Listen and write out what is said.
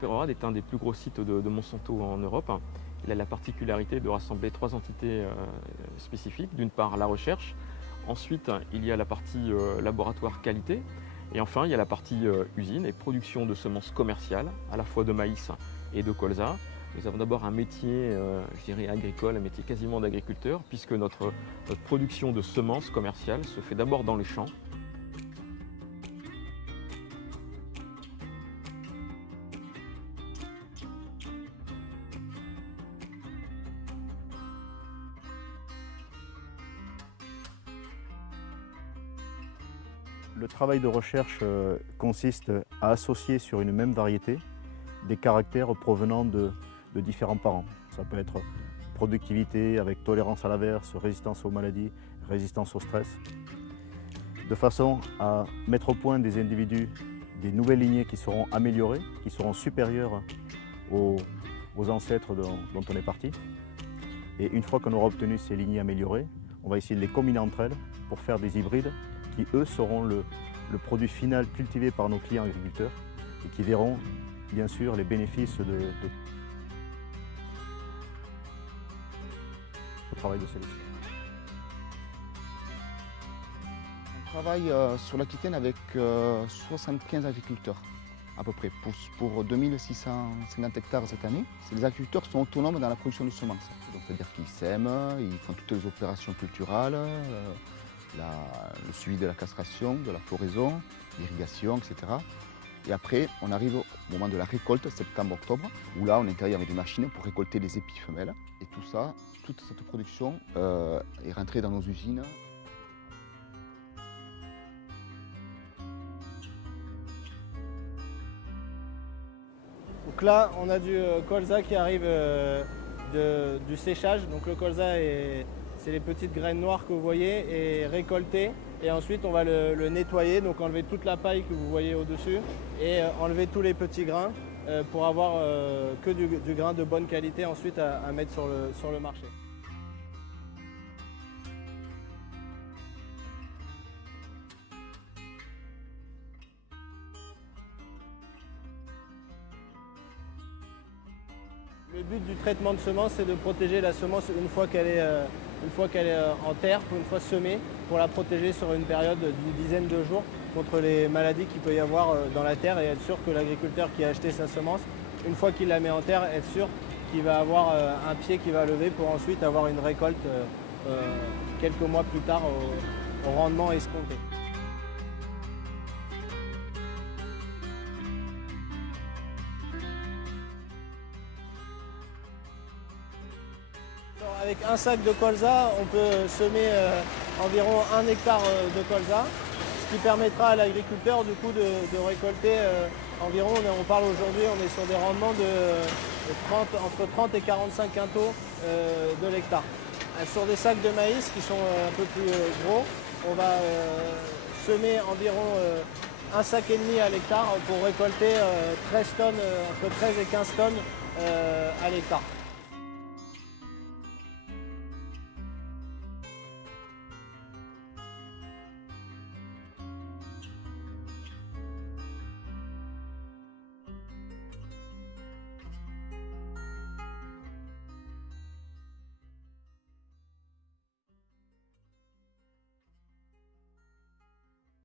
Peyrehorade est un des plus gros sites de Monsanto en Europe. Il a la particularité de rassembler 3 entités spécifiques. D'une part, la recherche. Ensuite, il y a la partie laboratoire qualité. Et enfin, il y a la partie usine et production de semences commerciales, à la fois de maïs et de colza. Nous avons d'abord un métier, je dirais agricole, un métier quasiment d'agriculteur, puisque notre production de semences commerciales se fait d'abord dans les champs. Le travail de recherche consiste à associer sur une même variété des caractères provenant de différents parents. Ça peut être productivité avec tolérance à l'averse, résistance aux maladies, résistance au stress, de façon à mettre au point des individus, des nouvelles lignées qui seront améliorées, qui seront supérieures aux ancêtres dont on est parti. Et une fois qu'on aura obtenu ces lignées améliorées, on va essayer de les combiner entre elles pour faire des hybrides qui, eux, seront le produit final cultivé par nos clients agriculteurs et qui verront, bien sûr, les bénéfices au travail de sélection. On travaille sur l'Aquitaine avec 75 agriculteurs à peu près pour 2650 hectares cette année. Les agriculteurs sont autonomes dans la production de semences. C'est-à-dire qu'ils sèment, ils font toutes les opérations culturales, le suivi de la castration, de la floraison, l'irrigation, etc. Et après, on arrive au moment de la récolte, septembre-octobre, où là, on intervient avec des machines pour récolter les épis femelles. Et tout ça, toute cette production est rentrée dans nos usines. Donc là, on a du colza qui arrive du séchage. Donc le colza, c'est les petites graines noires que vous voyez, et récolté. Et ensuite, on va le nettoyer, donc enlever toute la paille que vous voyez au-dessus et enlever tous les petits grains pour avoir que du grain de bonne qualité ensuite à mettre sur le marché. Le but du traitement de semence, c'est de protéger la semence une fois qu'elle est en terre, une fois semée, pour la protéger sur une période d'une dizaine de jours contre les maladies qu'il peut y avoir dans la terre et être sûr que l'agriculteur qui a acheté sa semence, une fois qu'il la met en terre, être sûr qu'il va avoir un pied qui va lever pour ensuite avoir une récolte quelques mois plus tard au rendement escompté. Avec un sac de colza, on peut semer environ 1 hectare de colza, ce qui permettra à l'agriculteur du coup de récolter environ, on parle aujourd'hui, on est sur des rendements entre 30 et 45 quintaux de l'hectare. Sur des sacs de maïs qui sont un peu plus gros, on va semer environ 1,5 sac à l'hectare pour récolter 13 tonnes, entre 13 et 15 tonnes à l'hectare.